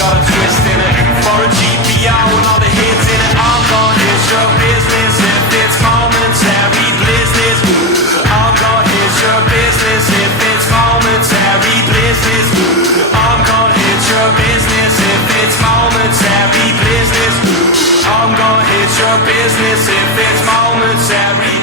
got a twist in it. For a GPO and all the hits in it. I'm gonna hit your business if it's momentary business. I'm gonna hit your business if it's momentary business. I'm gonna hit your business if it's momentary business. I'm gonna hit your business if it's momentary